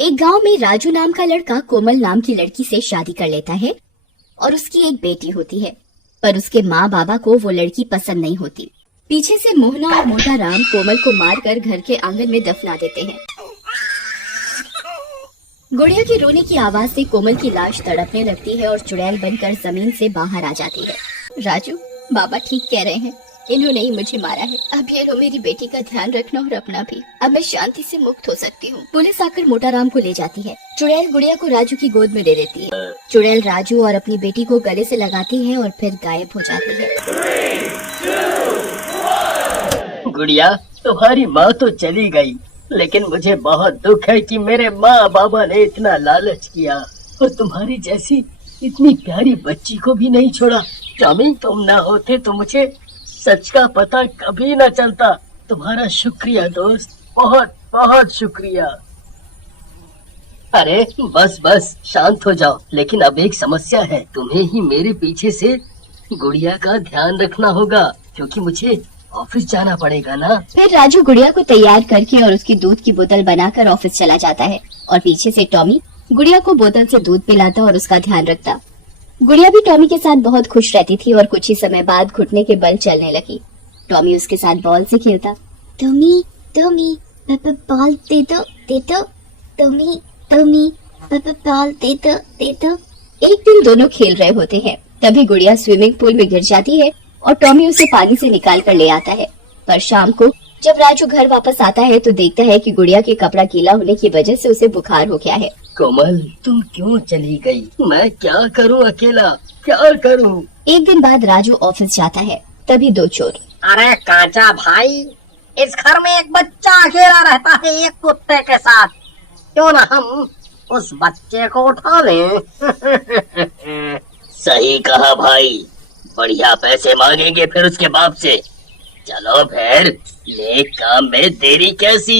एक गांव में राजू नाम का लड़का कोमल नाम की लड़की से शादी कर लेता है और उसकी एक बेटी होती है, पर उसके माँ बाबा को वो लड़की पसंद नहीं होती। पीछे से मोहना और मोटा राम कोमल को मारकर घर के आंगन में दफना देते हैं। गुड़िया के रोने की आवाज से कोमल की लाश तड़पने लगती है और चुड़ैल बनकर जमीन से बाहर आ जाती है। राजू, बाबा ठीक कह रहे हैं, इन्होंने ही मुझे मारा है। अब ये लो, मेरी बेटी का ध्यान रखना और अपना भी। अब मैं शांति से मुक्त हो सकती हूँ। पुलिस आकर मोटा राम को ले जाती है। चुड़ैल गुड़िया को राजू की गोद में दे देती है। चुड़ैल राजू और अपनी बेटी को गले से लगाती है और फिर गायब हो जाती है। गुड़िया, तुम्हारी माँ तो चली गई, लेकिन मुझे बहुत दुख है कि मेरे माँ बाबा ने इतना लालच किया और तुम्हारी जैसी इतनी प्यारी बच्ची को भी नहीं छोड़ा। टॉमी, तुम ना होते तो मुझे सच का पता कभी न चलता। तुम्हारा शुक्रिया दोस्त, बहुत बहुत शुक्रिया। अरे बस बस, शांत हो जाओ। लेकिन अब एक समस्या है, तुम्हें ही मेरे पीछे से गुड़िया का ध्यान रखना होगा, क्योंकि मुझे ऑफिस जाना पड़ेगा ना। फिर राजू गुड़िया को तैयार करके और उसकी दूध की बोतल बनाकर ऑफिस चला जाता है और पीछे से टॉमी गुड़िया को बोतल से दूध पिलाता और उसका ध्यान रखता। गुड़िया भी टॉमी के साथ बहुत खुश रहती थी और कुछ ही समय बाद घुटने के बल चलने लगी। टॉमी उसके साथ बॉल से खेलता। टॉमी टॉमी बॉल दे दो, दे दो। टॉमी टॉमी बॉल दे दो, दे दो। एक दिन दोनों खेल रहे होते हैं, तभी गुड़िया स्विमिंग पूल में गिर जाती है और टॉमी उसे पानी से निकाल कर ले आता है। पर शाम को जब राजू घर वापस आता है तो देखता है कि गुड़िया के कपड़ा गीला होने की वजह से उसे बुखार हो गया है। कोमल, तुम क्यों चली गई? मैं क्या करूं अकेला, क्या करूं? एक दिन बाद राजू ऑफिस जाता है, तभी दो चोर। अरे कांचा भाई, इस घर में एक बच्चा अकेला रहता है एक कुत्ते के साथ, क्यों ना हम उस बच्चे को उठा लें? सही कहा भाई, बढ़िया पैसे मांगेंगे फिर उसके बाप से। चलो फिर, नेक काम में देरी कैसी?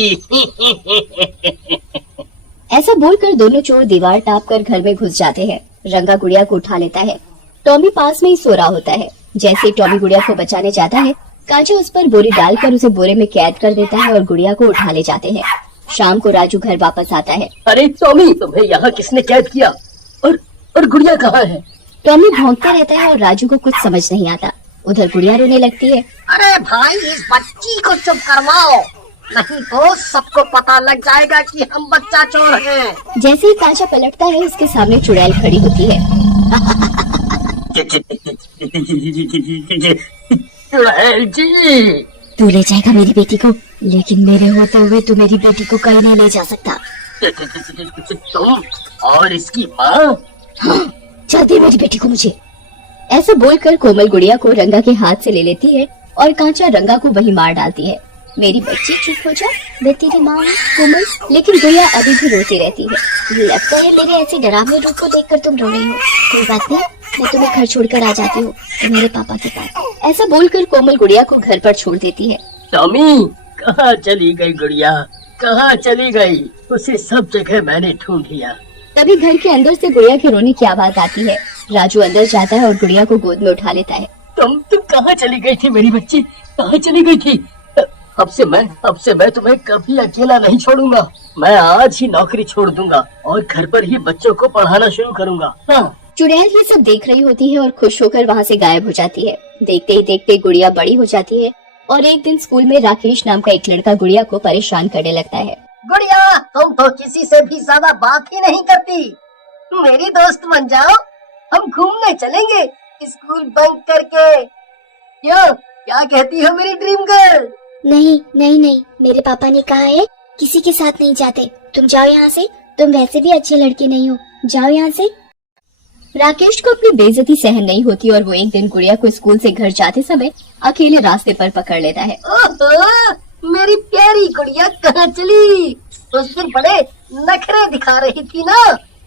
ऐसा बोलकर दोनों चोर दीवार टाप कर घर में घुस जाते हैं। रंगा गुड़िया को उठा लेता है। टॉमी पास में ही सो रहा होता है। जैसे ही टॉमी गुड़िया को बचाने जाता है, कांचा उस पर बोरी डालकर उसे बोरे में कैद कर देता है और गुड़िया को उठा ले जाते हैं। शाम को राजू घर वापस आता है। अरे टॉमी, तुम्हें यहाँ किसने कैद किया? और गुड़िया कहाँ है? टॉमी भौंकता रहता है और राजू को कुछ समझ नहीं आता। उधर गुड़िया रोने लगती है। अरे भाई, इस बच्ची को चुप करवाओ, नहीं तो सबको पता लग जाएगा कि हम बच्चा चोर हैं। जैसे ही कांचा पलटता है, उसके सामने चुड़ैल खड़ी होती है। चुड़ैल जी, तू ले जाएगा मेरी बेटी को, लेकिन मेरे होते हुए तू मेरी बेटी को कहीं नहीं ले जा सकता। तुम और इसकी माँ? हाँ, जल्दी मेरी बेटी को मुझे। ऐसा बोलकर कोमल गुड़िया को रंगा के हाथ से ले लेती है और कांचा रंगा को वही मार डालती है। मेरी बच्ची चुप हो जा, मैं तेरी माँ हूँ कोमल। लेकिन गुड़िया अभी भी रोती रहती है। लगता है मेरे ऐसे डरावने रूप को देखकर तुम रो रही हो। कोई बात नहीं, मैं तुम्हें घर छोड़कर आ जाती हूँ मेरे पापा के पास। ऐसा बोलकर कोमल गुड़िया को घर पर छोड़ देती है। टॉमी, कहाँ चली गई गुड़िया? कहाँ चली गई? उसे सब जगह मैंने ढूंढ लिया। तभी घर के अंदर से गुड़िया के रोने की आवाज आती है। राजू अंदर जाता है और गुड़िया को गोद में उठा लेता है। तुम कहाँ चली गई थी मेरी बच्ची? कहाँ चली गई थी? अब से मैं तुम्हें कभी अकेला नहीं छोड़ूंगा। मैं आज ही नौकरी छोड़ दूंगा और घर पर ही बच्चों को पढ़ाना शुरू करूंगा। हाँ। चुड़ैल ये सब देख रही होती है और खुश होकर वहाँ से गायब हो जाती है। देखते ही देखते गुड़िया बड़ी हो जाती है और एक दिन स्कूल में राकेश नाम का एक लड़का गुड़िया को परेशान करने लगता है। गुड़िया, तुम तो किसी से भी ज्यादा बात ही नहीं करती, मेरी दोस्त बन जाओ, हम घूमने चलेंगे स्कूल बंक करके। क्यों, क्या कहती हो मेरी ड्रीम गर्ल? नहीं नहीं नहीं, मेरे पापा ने कहा है किसी के साथ नहीं जाते। तुम जाओ यहाँ से, तुम वैसे भी अच्छे लड़के नहीं हो, जाओ यहाँ से। राकेश को अपनी बेइज्जती सहन नहीं होती और वो एक दिन गुड़िया को स्कूल से घर जाते समय अकेले रास्ते पर पकड़ लेता है। ओहो, मेरी प्यारी गुड़िया कहाँ चली? उस दिन बड़े नखरे दिखा रही थी ना,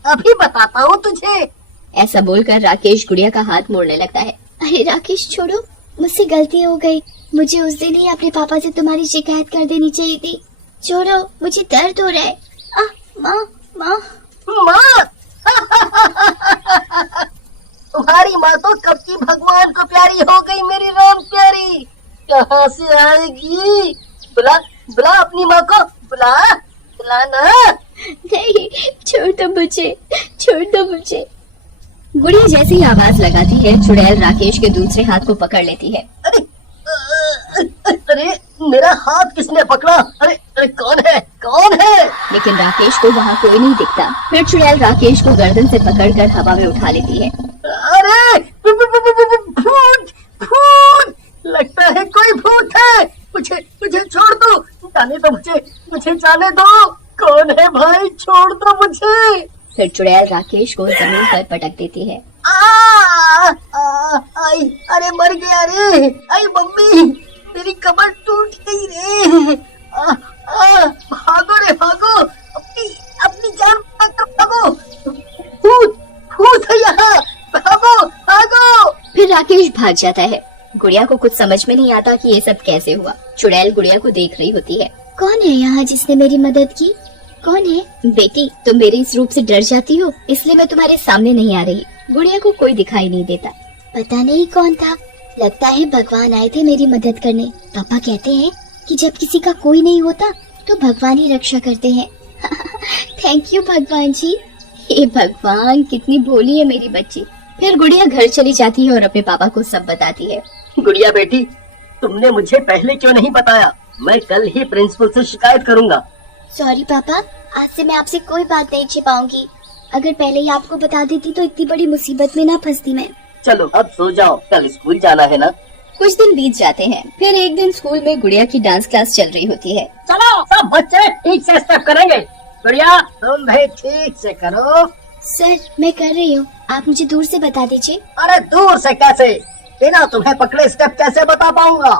अभी बताता हूँ तुझे। ऐसा बोलकर राकेश गुड़िया का हाथ मोड़ने लगता है। अरे राकेश, छोड़ो, मुझसे गलती हो गई। मुझे उस दिन ही अपने पापा से तुम्हारी शिकायत कर देनी चाहिए थी। छोड़ो, मुझे दर्द हो रहा है। माँ माँ माँ तुम्हारी माँ तो कब की भगवान को प्यारी हो गई, मेरी राम प्यारी। कहाँ से आएगी? बुला बुला अपनी माँ को, बुला बुला ना। नहीं, छोड़ दो मुझे, छोड़ दो मुझे। गुड़िया जैसे ही आवाज लगाती है, चुड़ैल राकेश के दूसरे हाथ को पकड़ लेती है। अरे अरे मेरा हाथ किसने पकड़ा? अरे अरे कौन है, कौन है? लेकिन राकेश को वहाँ कोई नहीं दिखता। फिर चुड़ैल राकेश को गर्दन से पकड़कर हवा में उठा लेती है। अरे भूत, भूत! लगता है कोई भूत है। मुझे मुझे छोड़ दो, जाने दो मुझे जाने दो। कौन है भाई, छोड़ दो मुझे। फिर चुड़ैल राकेश को जमीन पर पटक देती है। आई, अरे मर गया रे। आई मम्मी, मेरी कमर टूट गई रे। भागो रे भागो, अपनी जान बचाकर भागो। भूत, भूत है यहाँ, भागो भागो। फिर राकेश भाग जाता है। गुड़िया को कुछ समझ में नहीं आता कि ये सब कैसे हुआ। चुड़ैल गुड़िया को देख रही होती है। कौन है यहाँ जिसने मेरी मदद की? कौन है? बेटी, तुम मेरे इस रूप से डर जाती हो, इसलिए मैं तुम्हारे सामने नहीं आ रही। गुड़िया को कोई दिखाई नहीं देता। पता नहीं कौन था, लगता है भगवान आए थे मेरी मदद करने। पापा कहते हैं कि जब किसी का कोई नहीं होता तो भगवान ही रक्षा करते हैं। थैंक यू भगवान जी। हे भगवान, कितनी भोली है मेरी बच्ची। फिर गुड़िया घर चली जाती है और अपने पापा को सब बताती है। गुड़िया बेटी, तुमने मुझे पहले क्यों नहीं बताया? मैं कल ही प्रिंसिपल से शिकायत करूँगा। सॉरी पापा, आज से मैं आपसे कोई बात नहीं छिपाऊंगी। अगर पहले ही आपको बता देती तो इतनी बड़ी मुसीबत में ना फंसती मैं। चलो अब सो जाओ, कल स्कूल जाना है ना। कुछ दिन बीत जाते हैं। फिर एक दिन स्कूल में गुड़िया की डांस क्लास चल रही होती है। चलो सब बच्चे ठीक से स्टेप करेंगे। गुड़िया, तुम भी ठीक से करो। सर, मैं कर रही हूँ, आप मुझे दूर से बता दीजिए। अरे दूर से कैसे, बिना तुम्हें पकड़े स्टेप कैसे बता पाऊंगा?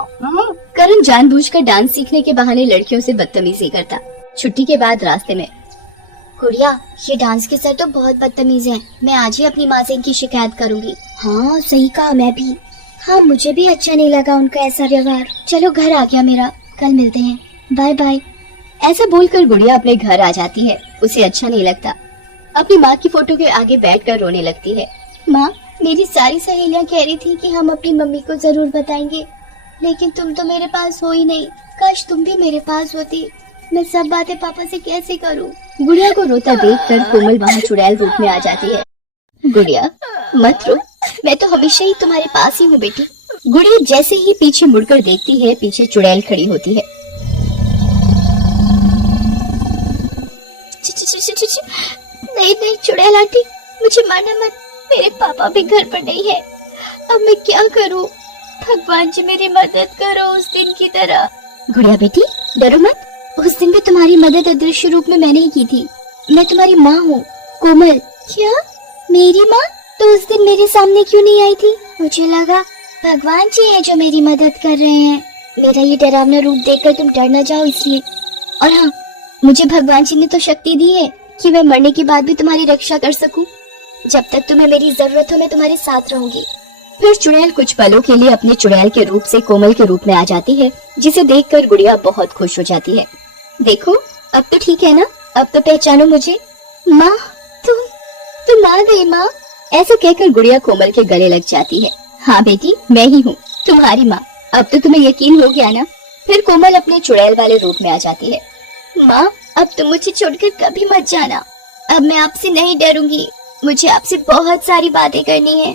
करण जानबूझकर डांस सीखने के बहाने लड़कियों से बदतमीजी करता। छुट्टी के बाद रास्ते में, गुड़िया, ये डांस के सर तो बहुत बदतमीज हैं। मैं आज ही अपनी माँ से इनकी शिकायत करूंगी। हाँ सही कहा, मैं भी। हाँ, मुझे भी अच्छा नहीं लगा उनका ऐसा व्यवहार। चलो घर आ गया मेरा, कल मिलते हैं, बाय बाय। ऐसा बोलकर गुड़िया अपने घर आ जाती है। उसे अच्छा नहीं लगता। अपनी माँ की फोटो के आगे बैठकर रोने लगती है। माँ, मेरी सारी सहेलियाँ कह रही थी कि हम अपनी मम्मी को जरूर बताएंगे, लेकिन तुम तो मेरे पास हो ही नहीं। काश तुम भी मेरे पास होती। मैं सब बातें पापा से कैसे करूं? गुड़िया को रोता देखकर कोमल वहाँ चुड़ैल रूप में आ जाती है। गुड़िया, मत रो, मैं तो हमेशा ही तुम्हारे पास ही हूँ बेटी। गुड़िया जैसे ही पीछे मुड़कर देखती है, पीछे चुड़ैल खड़ी होती है। नहीं नहीं चुड़ैल आंटी, मुझे मारना मत। मेरे पापा भी घर पर नहीं है। अब मैं क्या करूं? भगवान जी मेरी मदद करो उस दिन की तरह। गुड़िया बेटी, डरो मत। उस दिन भी तुम्हारी मदद अदृश्य रूप में मैंने ही की थी। मैं तुम्हारी माँ हूँ, कोमल। क्या? मेरी माँ? तो उस दिन मेरे सामने क्यों नहीं आई थी? मुझे लगा भगवान जी है जो मेरी मदद कर रहे हैं। मेरा ये डरावना रूप देखकर तुम डर न जाओ इसलिए। और हाँ, मुझे भगवान जी ने तो शक्ति दी है कि मैं मरने के बाद भी तुम्हारी रक्षा कर सकूं। जब तक तुम्हें मेरी जरूरत हो मैं तुम्हारे साथ रहूंगी। फिर चुड़ैल कुछ पलों के लिए अपने चुड़ैल के रूप से कोमल के रूप में आ जाती है, जिसे देखकर गुड़िया बहुत खुश हो जाती है। देखो, अब तो ठीक है ना? अब तो पहचानो मुझे। माँ, तुम आ गई माँ। ऐसा कहकर गुड़िया कोमल के गले लग जाती है। हाँ बेटी, मैं ही हूँ तुम्हारी माँ। अब तो तुम्हें यकीन हो गया ना? फिर कोमल अपने चुड़ैल वाले रूप में आ जाती है। माँ, अब तुम मुझे छोड़कर कभी मत जाना। अब मैं आपसे नहीं डरूंगी। मुझे आपसे बहुत सारी बातें करनी है।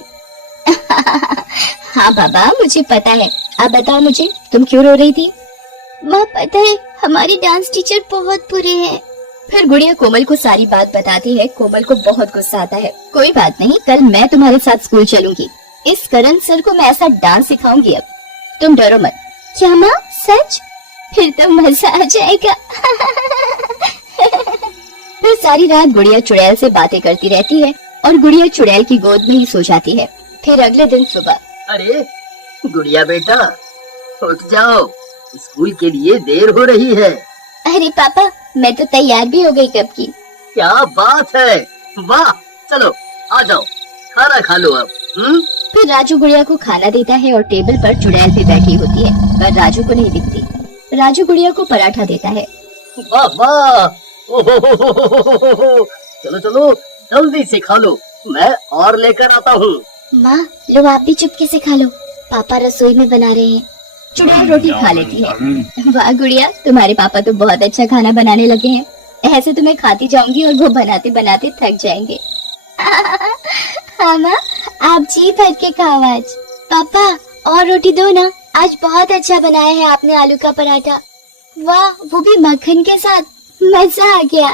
हाँ बाबा, मुझे पता है। अब बताओ मुझे, तुम क्यों रो रही थी? माँ, पता है हमारे डांस टीचर बहुत बुरे हैं। फिर गुड़िया कोमल को सारी बात बताती है। कोमल को बहुत गुस्सा आता है। कोई बात नहीं, कल मैं तुम्हारे साथ स्कूल चलूंगी। इस करण सर को मैं ऐसा डांस सिखाऊंगी। अब तुम डरो मत। क्या माँ, सच? फिर तो मजा आ जाएगा। फिर सारी रात गुड़िया चुड़ैल से बातें करती रहती है और गुड़िया चुड़ैल की गोद में ही सो जाती है। फिर अगले दिन सुबह, अरे गुड़िया बेटा, उठ जाओ, स्कूल के लिए देर हो रही है। अरे पापा, मैं तो तैयार भी हो गई कब की। क्या बात है, वाह। चलो आ जाओ, खाना खा लो अब। फिर राजू गुड़िया को खाना देता है और टेबल पर चुड़ैल भी बैठी होती है, पर राजू को नहीं दिखती। राजू गुड़िया को पराठा देता है। वाह वाह, चलो चलो जल्दी से खा लो, मैं और लेकर आता हूँ। माँ, लो आप भी चुपके से खा लो, पापा रसोई में बना रहे हैं। चुड़ैल रोटी खा लेती है। वाह गुड़िया, तुम्हारे पापा तो बहुत अच्छा खाना बनाने लगे हैं। ऐसे तो मैं खाती जाऊंगी और वो बनाते बनाते थक जाएंगे। हाँ माँ, आप जी भर के खाओ आज। पापा और रोटी दो ना, आज बहुत अच्छा बनाया है आपने आलू का पराठा। वाह, वो भी मक्खन के साथ, मजा आ गया।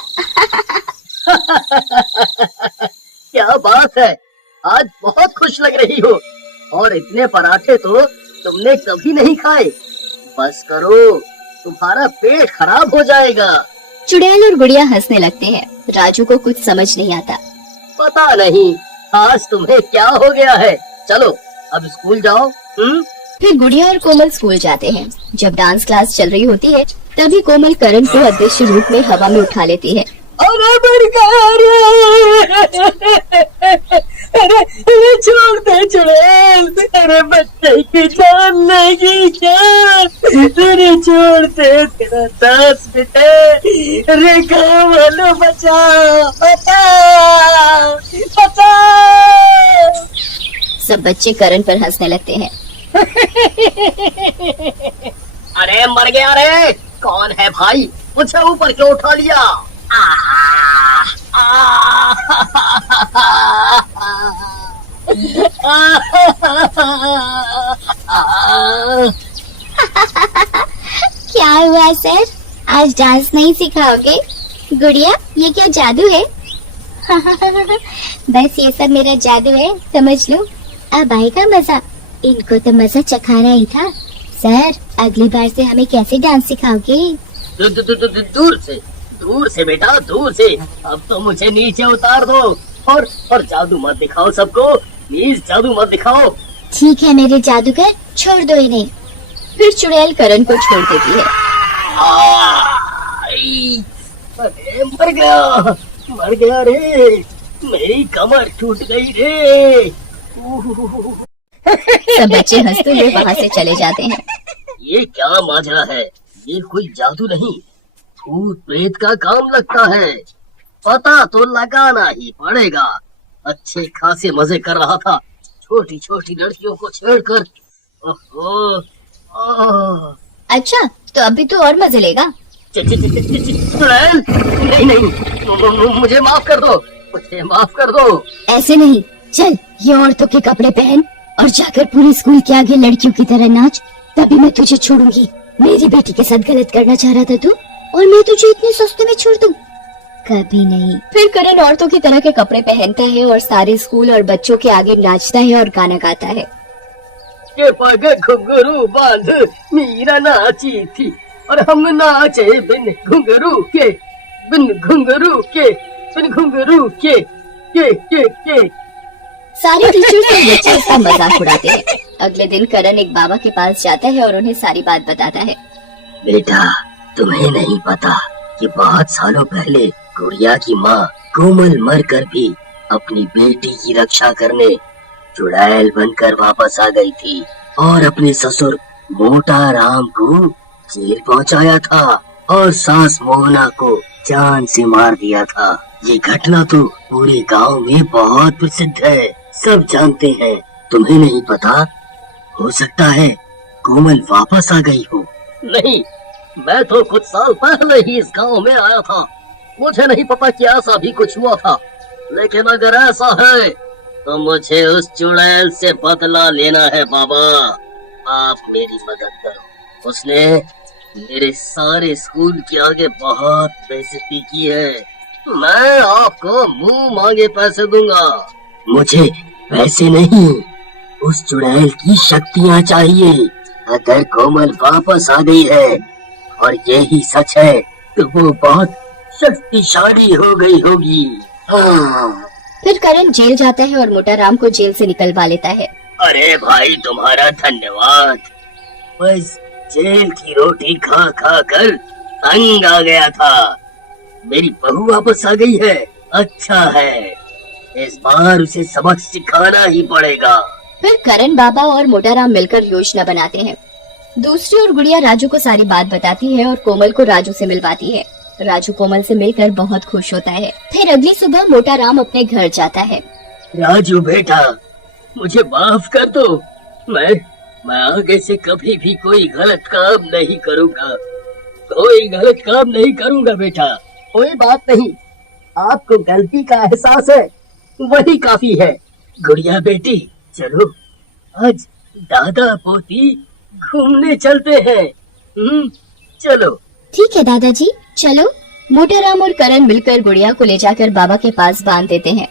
क्या बात है, आज बहुत खुश लग रही हो। और इतने पराठे तो तुमने कभी नहीं खाए। बस करो, तुम्हारा पेट खराब हो जाएगा। चुड़ैल और गुड़िया हंसने लगते हैं। राजू को कुछ समझ नहीं आता। पता नहीं आज तुम्हें क्या हो गया है। चलो अब स्कूल जाओ। फिर गुड़िया और कोमल स्कूल जाते हैं। जब डांस क्लास चल रही होती है तभी कोमल करण को अदृश्य रूप में हवा में उठा लेती है। अरे छोड़ दे चुड़ैल, अरे बच्चे की जान लेगी क्या? अरे छोड़ दे, तेरा दास बेटे। अरे गाँव वालों बचाओ, बचाओ, बचाओ। सब बच्चे करण पर हंसने लगते हैं। अरे मर गया रे। कौन है भाई, मुझे ऊपर क्यों उठा लिया? क्या हुआ सर, आज डांस नहीं सिखाओगे? गुड़िया, ये क्या जादू है? बस ये सब मेरा जादू है, समझ लो। अब आएगा मजा। इनको तो मजा चखाना ही था। सर, अगली बार से हमें कैसे डांस सिखाओगे? दूर से बेटा, दूर से। अब तो मुझे नीचे उतार दो। और जादू मत दिखाओ सबको, प्लीज जादू मत दिखाओ। ठीक है मेरे जादूगर, छोड़ दो इन्हें। फिर चुड़ैल करण को छोड़ देती है। अरे मर गया रे। मेरी कमर टूट गई रे। सब बच्चे हंसते हुए वहाँ से चले जाते हैं। ये क्या माजरा है? ये कोई जादू नहीं, भूत प्रेत का काम लगता है। पता तो लगाना ही पड़ेगा। अच्छे खासे मजे कर रहा था, छोटी छोटी लड़कियों को छेड़कर। ओहो, अच्छा, तो अभी तो और मजे लेगा। चुड़ैल, नहीं, मुझे माफ कर दो, मुझे माफ कर दो। ऐसे नहीं, चल ये औरतों के कपड़े पहन और जाकर पूरे स्कूल के आगे लड़कियों की तरह नाच, तभी मैं तुझे छोड़ूंगी। मेरी बेटी के साथ गलत करना चाह रहा था तू, और मैं तुझे इतने सस्ते में छोड़ दूं? कभी नहीं। फिर करण औरतों की तरह के कपड़े पहनता है और सारे स्कूल और बच्चों के आगे नाचता है और गाना गाता है। के पग घुंघरू बांध मीरा नाची थी, और हम नाचे बिन घुंघरू के, बिन घुंघरू के, बिन घुंघरू के। सारे टीचर्स और बच्चे इसका मजाक उड़ाते हैं। अगले दिन करण एक बाबा के पास जाता है और उन्हें सारी बात बताता है। बेटा, तुम्हें नहीं पता कि बहुत सालों पहले गुड़िया की माँ कोमल मरकर भी अपनी बेटी की रक्षा करने चुड़ैल बनकर वापस आ गई थी, और अपने ससुर मोटा राम को जेल पहुंचाया था, और सास मोहना को जान से मार दिया था। ये घटना तो पूरे गांव में बहुत प्रसिद्ध है, सब जानते हैं। तुम्हें नहीं पता? हो सकता है कोमल वापस आ गई हो। नहीं, मैं तो कुछ साल पहले ही इस गांव में आया था, मुझे नहीं पता कि ऐसा भी कुछ हुआ था। लेकिन अगर ऐसा है तो मुझे उस चुड़ैल से बदला लेना है बाबा। आप मेरी मदद करो। उसने मेरे सारे स्कूल के आगे बहुत बेइज्जती की है। मैं आपको मुंह मांगे पैसे दूंगा। मुझे पैसे नहीं, उस चुड़ैल की शक्तियाँ चाहिए। अगर कोमल वापस आ गई है और यही सच है तो वो बहुत शक्तिशाली हो गई होगी। हाँ। फिर करण जेल जाता है और मोटा राम को जेल से निकलवा लेता है। अरे भाई, तुम्हारा धन्यवाद। बस जेल की रोटी खा खा कर तंग आ गया था। मेरी बहू वापस आ गई है, अच्छा है। इस बार उसे सबक सिखाना ही पड़ेगा। फिर करण बाबा और मोटा राम मिलकर योजना बनाते हैं। दूसरी ओर गुड़िया राजू को सारी बात बताती है और कोमल को राजू से मिलवाती है। राजू कोमल से मिलकर बहुत खुश होता है। फिर अगली सुबह मोटा राम अपने घर जाता है। राजू बेटा, मुझे माफ कर दो। मैं आगे से कभी भी कोई गलत काम नहीं करूँगा। कोई गलत काम नहीं करूँगा बेटा। कोई बात नहीं, आपको गलती का एहसास है, वही काफी है। गुड़िया बेटी, चलो आज दादा पोती घूमने चलते हैं। चलो। ठीक है दादाजी, चलो। मोटाराम और करण मिलकर गुड़िया को ले जाकर बाबा के पास बांध देते हैं।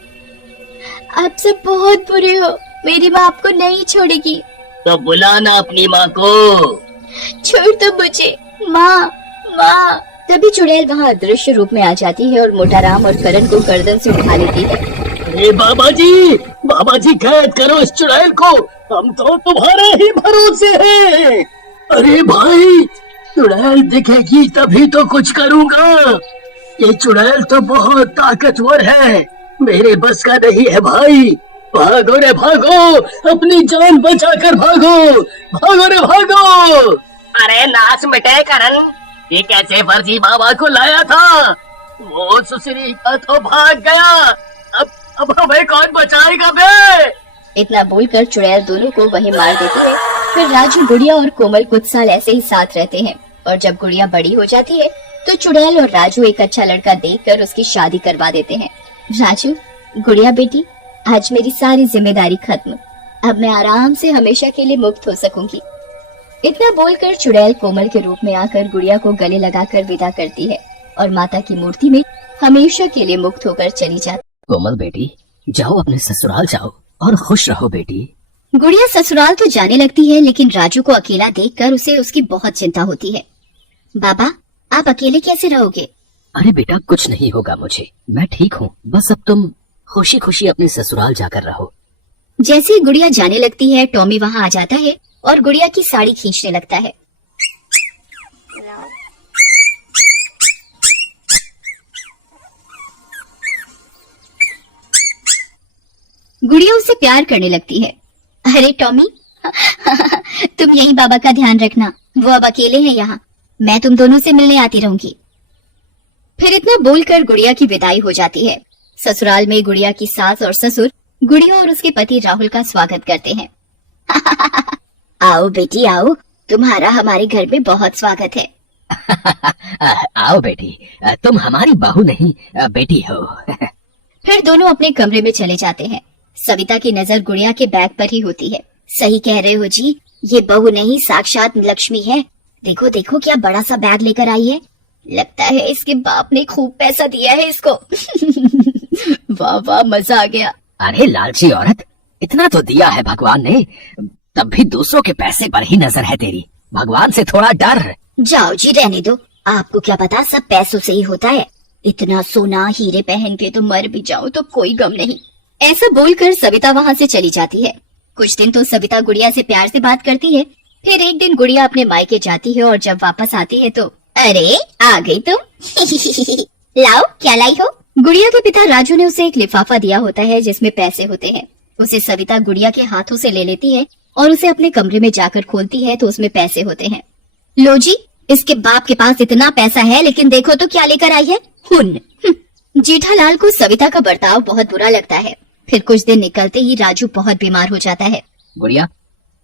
आप सब बहुत बुरे हो, मेरी माँ आपको नहीं छोड़ेगी। तो बुलाना अपनी माँ को। छोड़ दो मुझे, माँ माँ। तभी चुड़ैल वहाँ अदृश्य रूप में आ जाती है और मोटाराम और करण को गर्दन से उठा लेती है। अरे बाबा जी कैद करो इस चुड़ैल को, हम तो तुम्हारे ही भरोसे हैं। अरे भाई, चुड़ैल दिखेगी तभी तो कुछ करूँगा। ये चुड़ैल तो बहुत ताकतवर है, मेरे बस का नहीं है भाई। भागो रे भागो, अपनी जान बचाकर भागो, भागो रे भागो। अरे नाच मिटे करण, ये कैसे फर्जी बाबा को लाया था? वो सुसरी का तो भाग गया, अब हमें कौन बचाएगा बे? इतना बोलकर चुड़ैल दोनों को वहीं मार देती है। फिर राजू, गुड़िया और कोमल कुछ साल ऐसे ही साथ रहते हैं और जब गुड़िया बड़ी हो जाती है तो चुड़ैल और राजू एक अच्छा लड़का देखकर उसकी शादी करवा देते हैं। राजू, गुड़िया बेटी, आज मेरी सारी जिम्मेदारी खत्म, अब मैं आराम से हमेशा के लिए मुक्त हो सकूंगी। इतना बोलकर चुड़ैल कोमल के रूप में आकर गुड़िया को गले लगाकर विदा करती है और माता की मूर्ति में हमेशा के लिए मुक्त होकर चली जाती। कोमल बेटी, जाओ अपने ससुराल जाओ और खुश रहो बेटी। गुड़िया ससुराल तो जाने लगती है, लेकिन राजू को अकेला देखकर उसे उसकी बहुत चिंता होती है। बाबा, आप अकेले कैसे रहोगे? अरे बेटा, कुछ नहीं होगा मुझे, मैं ठीक हूँ। बस अब तुम खुशी खुशी अपने ससुराल जाकर रहो। जैसे ही गुड़िया जाने लगती है, टॉमी वहाँ आ जाता है और गुड़िया की साड़ी खींचने लगता है। गुड़िया उससे प्यार करने लगती है। अरे टॉमी, तुम यही बाबा का ध्यान रखना, वो अब अकेले हैं यहाँ, मैं तुम दोनों से मिलने आती रहूंगी। फिर इतना बोलकर गुड़िया की विदाई हो जाती है। ससुराल में गुड़िया की सास और ससुर गुड़िया और उसके पति राहुल का स्वागत करते हैं। आओ बेटी आओ, तुम्हारा हमारे घर में बहुत स्वागत है। आओ बेटी, तुम हमारी बहू नहीं बेटी हो। फिर दोनों अपने कमरे में चले जाते हैं। सविता की नजर गुड़िया के बैग पर ही होती है। सही कह रहे हो जी, ये बहू नहीं साक्षात लक्ष्मी है। देखो देखो क्या बड़ा सा बैग लेकर आई है, लगता है इसके बाप ने खूब पैसा दिया है इसको। वाह वाह, मजा आ गया। अरे लालची औरत, इतना तो दिया है भगवान ने, तब भी दूसरों के पैसे पर ही नजर है तेरी। भगवान से थोड़ा डर। जाओ जी, रहने दो, आपको क्या पता सब पैसों से ही होता है। इतना सोना हीरे पहन के तो मर भी जाऊं तो कोई गम नहीं। ऐसा बोलकर सविता वहाँ से चली जाती है। कुछ दिन तो सविता गुड़िया से प्यार से बात करती है। फिर एक दिन गुड़िया अपने मायके जाती है और जब वापस आती है तो अरे आ गई तुम। लाओ, क्या लाई हो? गुड़िया के पिता राजू ने उसे एक लिफाफा दिया होता है जिसमें पैसे होते हैं। उसे सविता गुड़िया के हाथों से ले लेती है और उसे अपने कमरे में जाकर खोलती है तो उसमें पैसे होते हैं। लो जी, इसके बाप के पास इतना पैसा है, लेकिन देखो तो क्या लेकर आई है, हुन। जेठालाल को सविता का बर्ताव बहुत बुरा लगता है। फिर कुछ दिन निकलते ही राजू बहुत बीमार हो जाता है। गुड़िया,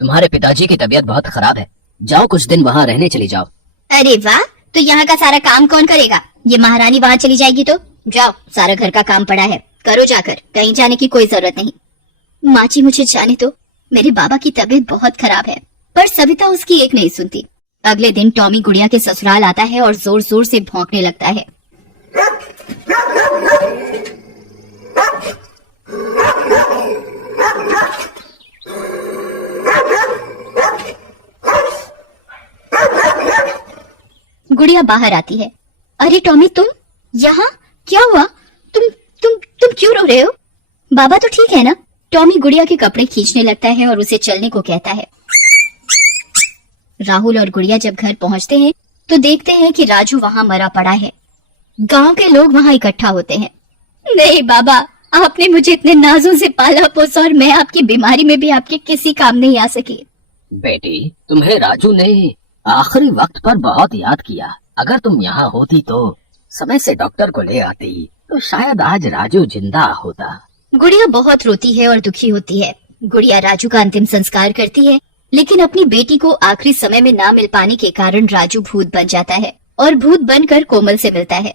तुम्हारे पिताजी की तबीयत बहुत खराब है, जाओ कुछ दिन वहाँ रहने चली जाओ। अरे वाह, तो यहाँ का सारा काम कौन करेगा? ये महारानी वहाँ चली जाएगी तो जाओ, सारा घर का काम पड़ा है, करो जाकर, कहीं जाने की कोई जरूरत नहीं। माँ जी, मुझे जाने दो, मेरे बाबा की तबीयत बहुत खराब है। पर सविता उसकी एक नहीं सुनती। अगले दिन टॉमी गुड़िया के ससुराल आता है और जोर जोर से भौंकने लगता है। गुड़िया बाहर आती है। अरे टॉमी, तुम यहाँ? क्या हुआ? तुम क्यों रो रहे हो? बाबा तो ठीक है ना? टॉमी गुड़िया के कपड़े खींचने लगता है और उसे चलने को कहता है। राहुल और गुड़िया जब घर पहुँचते हैं तो देखते हैं कि राजू वहाँ मरा पड़ा है। गांव के लोग वहाँ इकट्ठा होते हैं। नहीं बाबा, आपने मुझे इतने नाजों से पाला पोसा और मैं आपकी बीमारी में भी आपके किसी काम नहीं आ सकी। बेटी, तुम्हें राजू ने आखिरी वक्त पर बहुत याद किया। अगर तुम यहाँ होती तो समय से डॉक्टर को ले आती तो शायद आज राजू जिंदा होता। गुड़िया बहुत रोती है और दुखी होती है। गुड़िया राजू का अंतिम संस्कार करती है, लेकिन अपनी बेटी को आखिरी समय में ना मिल पाने के कारण राजू भूत बन जाता है और भूत बनकर कोमल से मिलता है।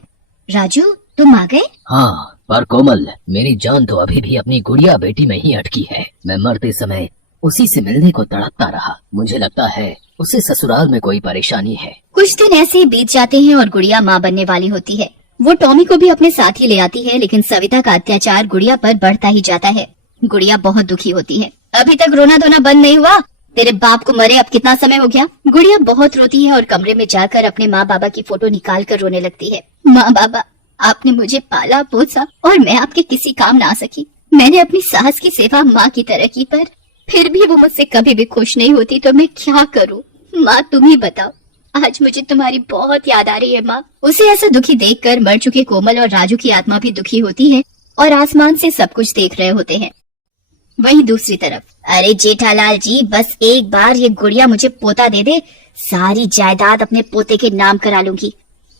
राजू, तुम आ गए? हाँ, पर कोमल, मेरी जान तो अभी भी अपनी गुड़िया बेटी में ही अटकी है। मैं मरते समय उसी से मिलने को तड़पता रहा। मुझे लगता है उसे ससुराल में कोई परेशानी है। कुछ दिन ऐसे ही बीत जाते हैं और गुड़िया माँ बनने वाली होती है। वो टॉमी को भी अपने साथ ही ले आती है, लेकिन सविता का अत्याचार गुड़िया पर बढ़ता ही जाता है। गुड़िया बहुत दुखी होती है। अभी तक रोना धोना बंद नहीं हुआ? तेरे बाप को मरे अब कितना समय हो गया? गुड़िया बहुत रोती है और कमरे में जाकर अपने माँ बाबा की फोटो निकाल कर रोने लगती है। माँ बाबा, आपने मुझे पाला पोसा और मैं आपके किसी काम ना आ सकी। मैंने अपनी सास की सेवा माँ की तरह की, पर फिर भी वो मुझसे कभी भी खुश नहीं होती, तो मैं क्या करूँ? माँ तुम ही बताओ। आज मुझे तुम्हारी बहुत याद आ रही है माँ। उसे ऐसा दुखी देखकर मर चुके कोमल और राजू की आत्मा भी दुखी होती है और आसमान से सब कुछ देख रहे होते हैं। वहीं दूसरी तरफ, अरे जेठालाल जी, बस एक बार ये गुड़िया मुझे पोता दे दे, सारी जायदाद अपने पोते के नाम करा लूंगी,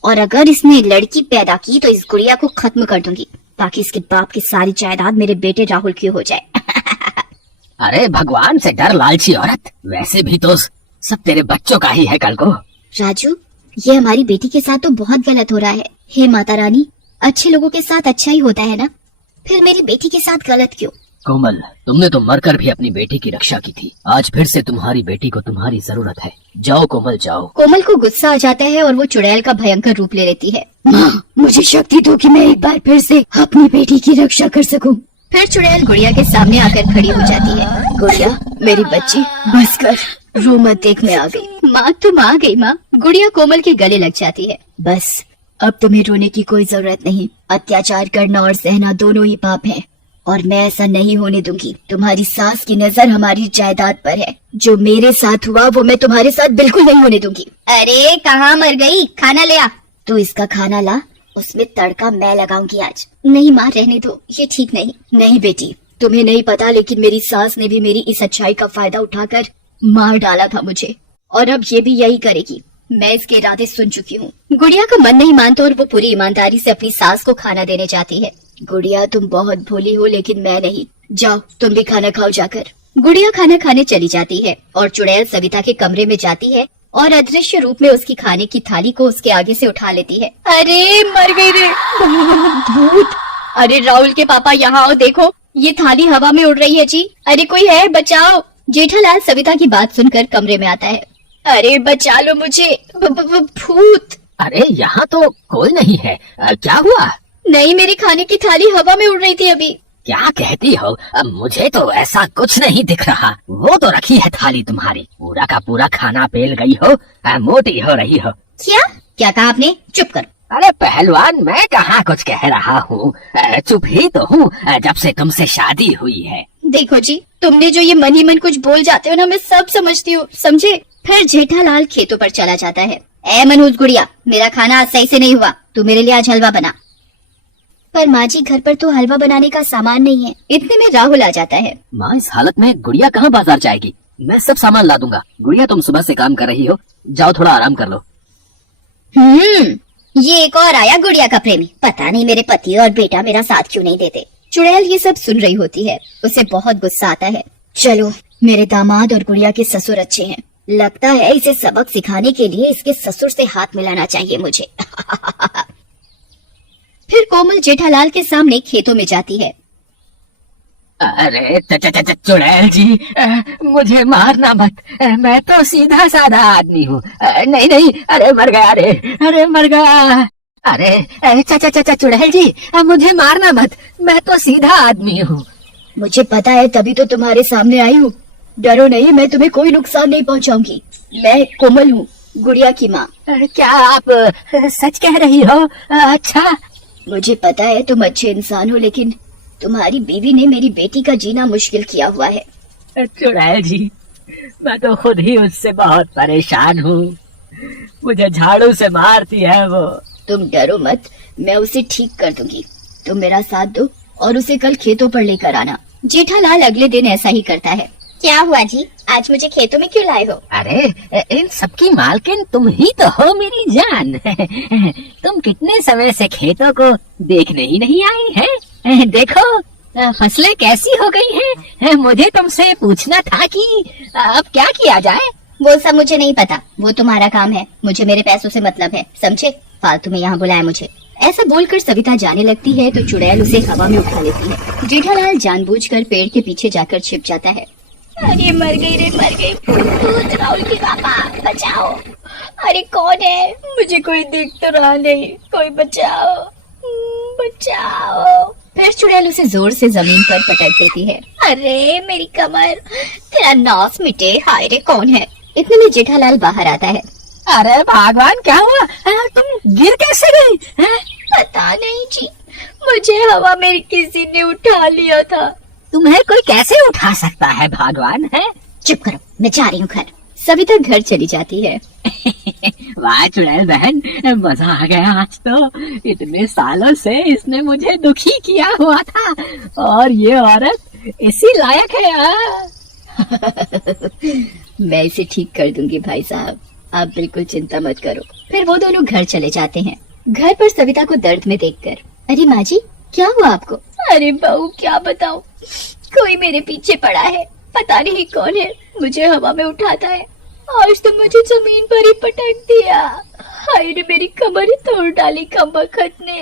और अगर इसने लड़की पैदा की तो इस गुड़िया को खत्म कर दूंगी, ताकि इसके बाप की सारी जायदाद मेरे बेटे राहुल की हो जाए। अरे भगवान से डर लालची औरत, वैसे भी तो सब तेरे बच्चों का ही है कल को। राजू, ये हमारी बेटी के साथ तो बहुत गलत हो रहा है। हे माता रानी, अच्छे लोगों के साथ अच्छा ही होता है ना, फिर मेरी बेटी के साथ गलत क्यों? कोमल, तुमने तो मरकर भी अपनी बेटी की रक्षा की थी। आज फिर से तुम्हारी बेटी को तुम्हारी जरूरत है। जाओ कोमल, जाओ। कोमल को गुस्सा आ जाता है और वो चुड़ैल का भयंकर रूप ले लेती है। माँ, मुझे शक्ति दो कि मैं एक बार फिर से अपनी बेटी की रक्षा कर सकूं। फिर चुड़ैल गुड़िया के सामने आकर खड़ी हो जाती है। गुड़िया, मेरी बच्ची, बस कर, रो मत, देख मैं आ गई। माँ तुम आ गई माँ। गुड़िया कोमल के गले लग जाती है। बस, अब तुम्हें रोने की कोई जरूरत नहीं। अत्याचार करना और सहना दोनों ही पाप है, और मैं ऐसा नहीं होने दूंगी। तुम्हारी सास की नजर हमारी जायदाद पर है। जो मेरे साथ हुआ वो मैं तुम्हारे साथ बिल्कुल नहीं होने दूंगी। अरे कहाँ मर गई? खाना ले आ। तू इसका खाना ला, उसमें तड़का मैं लगाऊंगी आज। नहीं माँ, रहने दो, ये ठीक नहीं। नहीं बेटी, तुम्हें नहीं पता, लेकिन मेरी सास ने भी मेरी इस अच्छाई का फायदा उठाकर मार डाला था मुझे, और अब ये भी यही करेगी। मैं इसके इरादे सुन चुकी हूँ। गुड़िया का मन नहीं मानता और वो पूरी ईमानदारी से अपनी सास को खाना देने जाती है। गुड़िया तुम बहुत भोली हो, लेकिन मैं नहीं। जाओ तुम भी खाना खाओ जाकर। गुड़िया खाना खाने चली जाती है और चुड़ैल सविता के कमरे में जाती है और अदृश्य रूप में उसकी खाने की थाली को उसके आगे से उठा लेती है। अरे मर गई रे भूत! अरे राहुल के पापा, यहाँ आओ, देखो ये थाली हवा में उड़ रही है जी। अरे कोई है, बचाओ। जेठालाल सविता की बात सुनकर कमरे में आता है। अरे बचा लो मुझे, भूत! अरे यहाँ तो कोई नहीं है। क्या हुआ? नहीं, मेरी खाने की थाली हवा में उड़ रही थी अभी। क्या कहती हो? मुझे तो ऐसा कुछ नहीं दिख रहा। वो तो रखी है थाली तुम्हारी, पूरा का पूरा खाना पेल गई हो, मोटी हो रही हो। क्या कहा आपने? चुप करो। अरे पहलवान, मैं कहाँ कुछ कह रहा हूँ, चुप ही तो हूँ जब से तुमसे शादी हुई है। देखो जी, तुमने जो ये मन ही मन कुछ बोल जाते हो ना, मैं सब समझती हूँ, समझे? फिर जेठालाल खेतों पर चला जाता है। ए मनोज गुड़िया, मेरा खाना आज सही से नहीं हुआ, तू मेरे लिए आज हलवा बना। पर माँ जी, घर पर तो हलवा बनाने का सामान नहीं है। इतने में राहुल आ जाता है। माँ, इस हालत में गुड़िया कहाँ बाजार जाएगी? मैं सब सामान ला दूंगा। गुड़िया, तुम सुबह से काम कर रही हो, जाओ थोड़ा आराम कर लो। ये एक और आया गुड़िया का प्रेमी। पता नहीं मेरे पति और बेटा मेरा साथ क्यों नहीं देते। चुड़ैल ये सब सुन रही होती है। उसे बहुत गुस्सा आता है। चलो, मेरे दामाद और गुड़िया के ससुर अच्छे हैं। लगता है इसे सबक सिखाने के लिए इसके ससुर से हाथ मिलाना चाहिए मुझे। फिर कोमल जेठालाल के सामने खेतों में जाती है। अरे चुड़ैल जी, मुझे मारना मत, मैं तो सीधा साधा आदमी हूँ। नहीं नहीं, अरे मर गया रे, अरे मर गया। अरे चुड़ैल जी, मुझे मारना मत, मैं तो सीधा आदमी हूँ। मुझे पता है, तभी तो तुम्हारे सामने आई हूँ। डरो नहीं, मैं तुम्हें कोई नुकसान नहीं पहुँचाऊंगी। मैं कोमल हूँ, गुड़िया की माँ। क्या आप सच कह रही हो? अच्छा, मुझे पता है तुम अच्छे इंसान हो, लेकिन तुम्हारी बीवी ने मेरी बेटी का जीना मुश्किल किया हुआ है। चुड़ैल जी, मैं तो खुद ही उससे बहुत परेशान हूँ। मुझे झाड़ू से मारती है वो। तुम डरो मत, मैं उसे ठीक कर दूंगी। तुम मेरा साथ दो और उसे कल खेतों पर लेकर आना। जेठालाल अगले दिन ऐसा ही करता है। क्या हुआ जी, आज मुझे खेतों में क्यों लाए हो? अरे इन सबकी मालकिन तुम ही तो हो मेरी जान। तुम कितने समय से खेतों को देखने ही नहीं आई है। देखो फसलें कैसी हो गई हैं। मुझे तुमसे पूछना था कि अब क्या किया जाए। वो सब मुझे नहीं पता, वो तुम्हारा काम है। मुझे मेरे पैसों से मतलब है, समझे? फालतू में यहाँ बुलाया मुझे। ऐसा बोलकर सविता जाने लगती है तो चुड़ैल उसे हवा में उठा लेती है। जेठालाल जानबूझकर पेड़ के पीछे जाकर छिप जाता है। अरे मर गई रे मर गई, भूत राहुल की पापा बचाओ। अरे कौन है? मुझे कोई दिख तो रहा नहीं, कोई बचाओ बचाओ। फिर चुड़ैल उसे जोर से जमीन पर पटक देती है। अरे मेरी कमर, तेरा नाश मिटे। हाय रे कौन है? इतने में जेठालाल बाहर आता है। अरे भगवान क्या हुआ? तुम गिर कैसे गई? पता नहीं जी, मुझे हवा में किसी ने उठा लिया था। तुम्हें कोई कैसे उठा सकता है भगवान? है चुप करो, मैं जा रही हूँ घर। सविता घर चली जाती है। वाह चुड़ैल बहन, मजा आ गया आज तो। इतने सालों से इसने मुझे दुखी किया हुआ था और ये औरत इसी लायक है। मैं इसे ठीक कर दूंगी भाई साहब, आप बिल्कुल चिंता मत करो। फिर वो दोनों घर चले जाते हैं। घर पर सविता को दर्द में देखकर, अरे माँ जी क्या हुआ आपको? अरे बहू क्या बताऊं, कोई मेरे पीछे पड़ा है, पता नहीं कौन है, मुझे हवा में उठाता है। आज तो मुझे जमीन पर ही पटक दिया। हाय रे मेरी कमर ही तोड़ डाली कमबख्त ने।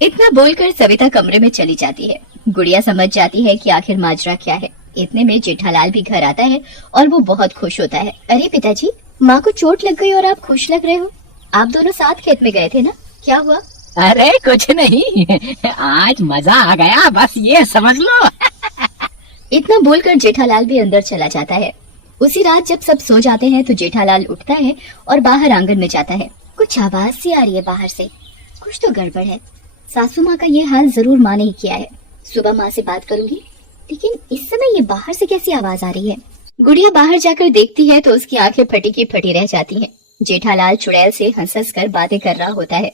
इतना बोलकर सविता कमरे में चली जाती है। गुड़िया समझ जाती है कि आखिर माजरा क्या है। इतने में जेठालाल भी घर आता है और वो बहुत खुश होता है। अरे पिताजी, माँ को चोट लग गई और आप खुश लग रहे हो। आप दोनों साथ खेत में गए थे ना, क्या हुआ? अरे कुछ नहीं, आज मजा आ गया, बस ये समझ लो। इतना बोलकर जेठालाल भी अंदर चला जाता है। उसी रात जब सब सो जाते हैं तो जेठालाल उठता है और बाहर आंगन में जाता है। कुछ आवाज सी आ रही है बाहर से, कुछ तो गड़बड़ है। सासू माँ का ये हाल जरूर माँ ने ही किया है। सुबह माँ से बात करूंगी, लेकिन इस समय ये बाहर से कैसी आवाज आ रही है? गुड़िया बाहर जाकर देखती है तो उसकी आंखें फटी की फटी रह जाती हैं। जेठालाल चुड़ैल से हंस कर बातें कर रहा होता है।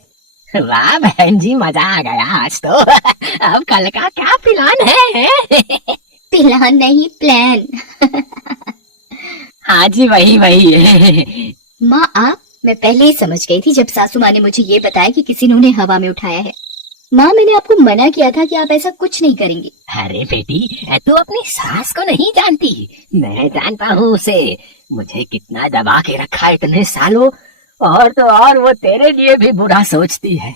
वाह बहन जी, मजा आ गया आज तो। अब कल का क्या प्लान है? प्लान नहीं, प्लान। हाँ जी, वही वही। माँ आप, मैं पहले ही समझ गई थी जब सासू माँ ने मुझे ये बताया कि किसी ने उन्हें हवा में उठाया है। माँ मैंने आपको मना किया था कि आप ऐसा कुछ नहीं करेंगी। अरे बेटी, तू अपनी सास को नहीं जानती, मैं जानता हूँ उसे। मुझे कितना दबा के रखा इतने सालों, और तो और वो तेरे लिए भी बुरा सोचती है।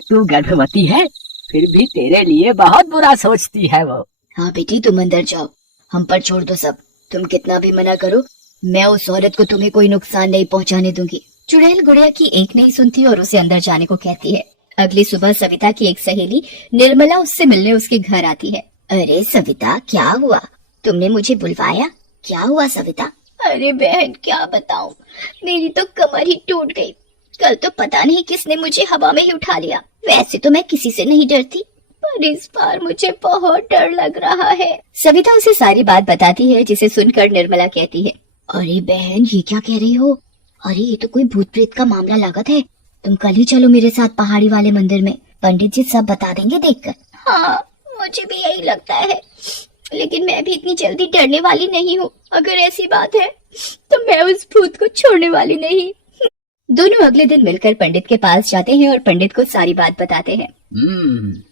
तू गर्भवती है फिर भी तेरे लिए बहुत बुरा सोचती है वो। हाँ बेटी, तुम अंदर जाओ, हम पर छोड़ दो सब। तुम कितना भी मना करो, मैं उस औरत को तुम्हें कोई नुकसान नहीं पहुंचाने दूंगी। चुड़ैल गुड़िया की एक नहीं सुनती और उसे अंदर जाने को कहती है। अगली सुबह सविता की एक सहेली निर्मला उससे मिलने उसके घर आती है। अरे सविता क्या हुआ, तुमने मुझे बुलवाया? क्या हुआ सविता? अरे बहन क्या बताऊं, मेरी तो कमर ही टूट गई। कल तो पता नहीं किसने मुझे हवा में ही उठा लिया। वैसे तो मैं किसी से नहीं डरती, पर इस बार मुझे बहुत डर लग रहा है। सविता उसे सारी बात बताती है, जिसे सुनकर निर्मला कहती है, अरे बहन ये क्या कह रही हो? अरे ये तो कोई भूत प्रेत का मामला लागत है। तुम कल ही चलो मेरे साथ पहाड़ी वाले मंदिर में, पंडित जी सब बता देंगे देखकर। हाँ मुझे भी यही लगता है, लेकिन मैं भी इतनी जल्दी डरने वाली नहीं हूँ। अगर ऐसी बात है तो मैं उस भूत को छोड़ने वाली नहीं। दोनों अगले दिन मिलकर पंडित के पास जाते हैं और पंडित को सारी बात बताते हैं।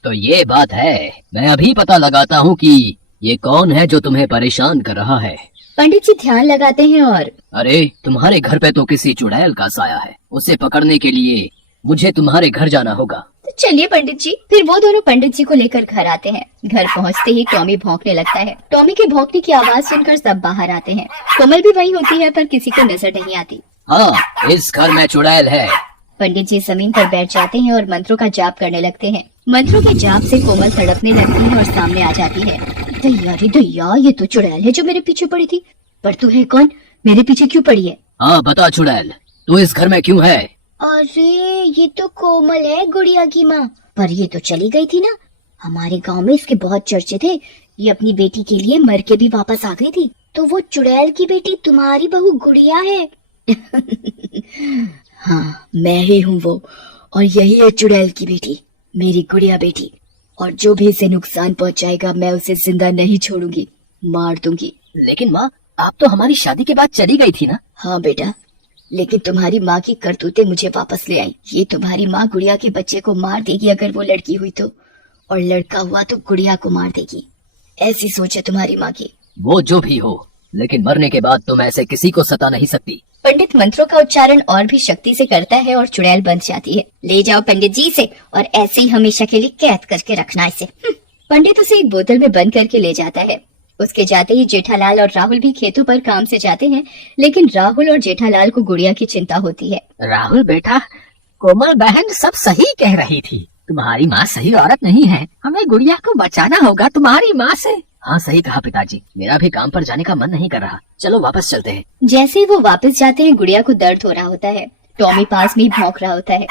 तो ये बात है। मैं अभी पता लगाता हूँ कि ये कौन है जो तुम्हें परेशान कर रहा है। पंडित जी ध्यान लगाते हैं और, अरे तुम्हारे घर पे तो किसी चुड़ैल का साया है, उसे पकड़ने के लिए मुझे तुम्हारे घर जाना होगा। तो चलिए पंडित जी। फिर वो दोनों पंडित जी को लेकर घर आते हैं। घर पहुंचते ही टॉमी भौंकने लगता है। टॉमी के भौंकने की आवाज सुनकर सब बाहर आते हैं। कोमल भी वहीं होती है पर किसी को नजर नहीं आती। हाँ, इस घर में चुड़ैल है। पंडित जी जमीन पर बैठ जाते हैं और मंत्रों का जाप करने लगते हैं। मंत्रों के जाप से कोमल तड़पने लगती है और सामने आ जाती है। दैया रे दैया, ये तो चुड़ैल है जो मेरे पीछे पड़ी थी। पर तू है कौन, मेरे पीछे क्यों पड़ी है? हाँ बता चुड़ैल, तू इस घर में क्यों है? अरे ये तो कोमल है, गुड़िया की माँ। पर ये तो चली गई थी ना। हमारे गांव में इसके बहुत चर्चे थे। ये अपनी बेटी के लिए मर के भी वापस आ गई थी। तो वो चुड़ैल की बेटी तुम्हारी बहू गुड़िया है? हाँ मैं ही हूँ वो, और यही है चुड़ैल की बेटी, मेरी गुड़िया बेटी। और जो भी इसे नुकसान पहुँचाएगा मैं उसे जिंदा नहीं छोड़ूंगी, मार दूंगी। लेकिन माँ, आप तो हमारी शादी के बाद चली गई थी ना? हाँ बेटा, लेकिन तुम्हारी माँ की करतूतें मुझे वापस ले आई। ये तुम्हारी माँ गुड़िया के बच्चे को मार देगी अगर वो लड़की हुई तो, और लड़का हुआ तो गुड़िया को मार देगी। ऐसी सोच है तुम्हारी माँ की। वो जो भी हो, लेकिन मरने के बाद तुम ऐसे किसी को सता नहीं सकती। पंडित मंत्रों का उच्चारण और भी शक्ति से करता है और चुड़ैल बंध जाती है। ले जाओ पंडित जी से और ऐसे ही हमेशा के लिए कैद करके रखना इसे। पंडित उसे एक बोतल में बंद करके ले जाता है। उसके जाते ही जेठालाल और राहुल भी खेतों पर काम से जाते हैं, लेकिन राहुल और जेठालाल को गुड़िया की चिंता होती है। राहुल बेटा, कोमल बहन सब सही कह रही थी। तुम्हारी माँ सही औरत नहीं है। हमें गुड़िया को बचाना होगा तुम्हारी माँ से। हाँ सही कहा पिताजी, मेरा भी काम पर जाने का मन नहीं कर रहा। चलो वापस चलते हैं। जैसे ही वो वापस जाते हैं, गुड़िया को दर्द हो रहा होता है। टॉमी पास में ही भौंक रहा होता है।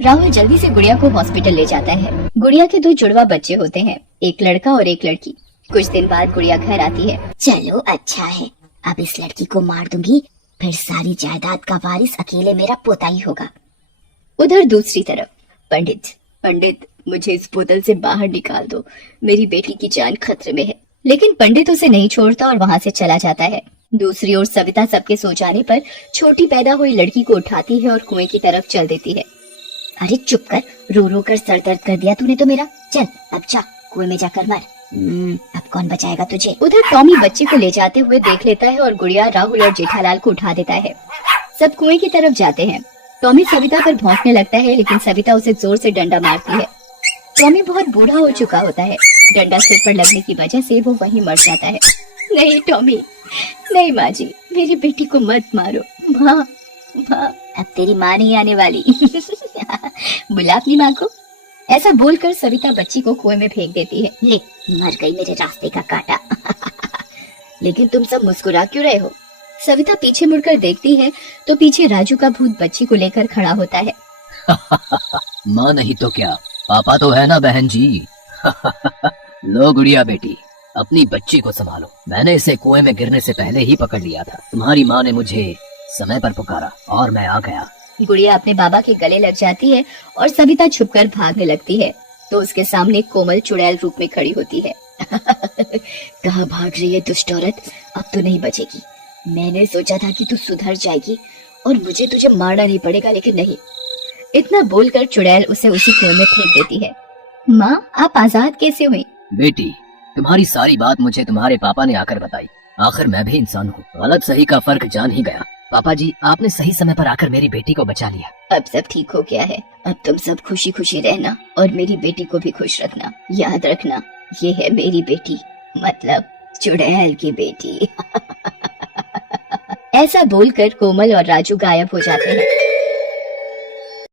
राहुल जल्दी से गुड़िया को हॉस्पिटल ले जाता है। गुड़िया के 2 जुड़वा बच्चे होते हैं, एक लड़का और एक लड़की। कुछ दिन बाद गुड़िया घर आती है। चलो अच्छा है, अब इस लड़की को मार दूंगी, फिर सारी जायदाद का वारिस अकेले मेरा पोता ही होगा। उधर दूसरी तरफ पंडित मुझे इस बोतल से बाहर निकाल दो, मेरी बेटी की जान खतरे में है। लेकिन पंडित उसे नहीं छोड़ता और वहाँ से चला जाता है। दूसरी ओर सविता सबके सो जाने पर छोटी पैदा हुई लड़की को उठाती है और कुएं की तरफ चल देती है। अरे चुप कर, रो रो कर सर दर्द कर दिया तूने तो मेरा। चल अब जा कुएं में जाकर मर। अब कौन बचाएगा तुझे। उधर टॉमी बच्चे को ले जाते हुए देख लेता है और गुड़िया राहुल और जेठालाल को उठा देता है। सब कुएं की तरफ जाते हैं। टॉमी सविता पर भौंकने लगता है, लेकिन सविता उसे जोर से डंडा मारती है। टॉमी बहुत बूढ़ा हो चुका होता है। डंडा सिर पर लगने की वजह से वो वहीं मर जाता है। नहीं टॉमी, नहीं माँ जी, मेरी बेटी को मत मारो। माँ, अब तेरी माँ नहीं आने वाली। बुला अपनी माँ को। ऐसा बोलकर सविता बच्ची को कुएं में फेंक देती है। ले, मर गई मेरे रास्ते का कांटा। लेकिन तुम सब मुस्कुरा क्यों रहे हो। सविता पीछे मुड़कर देखती है तो पीछे राजू का भूत बच्ची को लेकर खड़ा होता है। माँ नहीं तो क्या, पापा तो है ना बहन जी। लो गुड़िया बेटी, अपनी बच्ची को संभालो। मैंने इसे कुएं में गिरने से पहले ही पकड़ लिया था। तुम्हारी माँ ने मुझे समय पर पुकारा और मैं आ गया। गुड़िया अपने बाबा के गले लग जाती है और सविता छुपकर भागने लगती है तो उसके सामने कोमल चुड़ैल रूप में खड़ी होती है। कहाँ भाग रही है दुष्ट औरत, अब तो नहीं बचेगी। मैंने सोचा था कि तू सुधर जाएगी और मुझे तुझे मारना नहीं पड़ेगा, लेकिन नहीं। इतना बोलकर चुड़ैल उसे उसी कुएं में फेंक देती है। माँ, आप आजाद कैसे हुई। बेटी, तुम्हारी सारी बात मुझे तुम्हारे पापा ने आकर बताई। आखिर मैं भी इंसान हूँ, गलत सही का फर्क जान ही गया। पापा जी, आपने सही समय पर आकर मेरी बेटी को बचा लिया। अब सब ठीक हो गया है। अब तुम सब खुशी खुशी रहना और मेरी बेटी को भी खुश रखना। याद रखना, ये है मेरी बेटी, मतलब चुड़ैल की बेटी। ऐसा बोलकर कोमल और राजू गायब हो जाते हैं।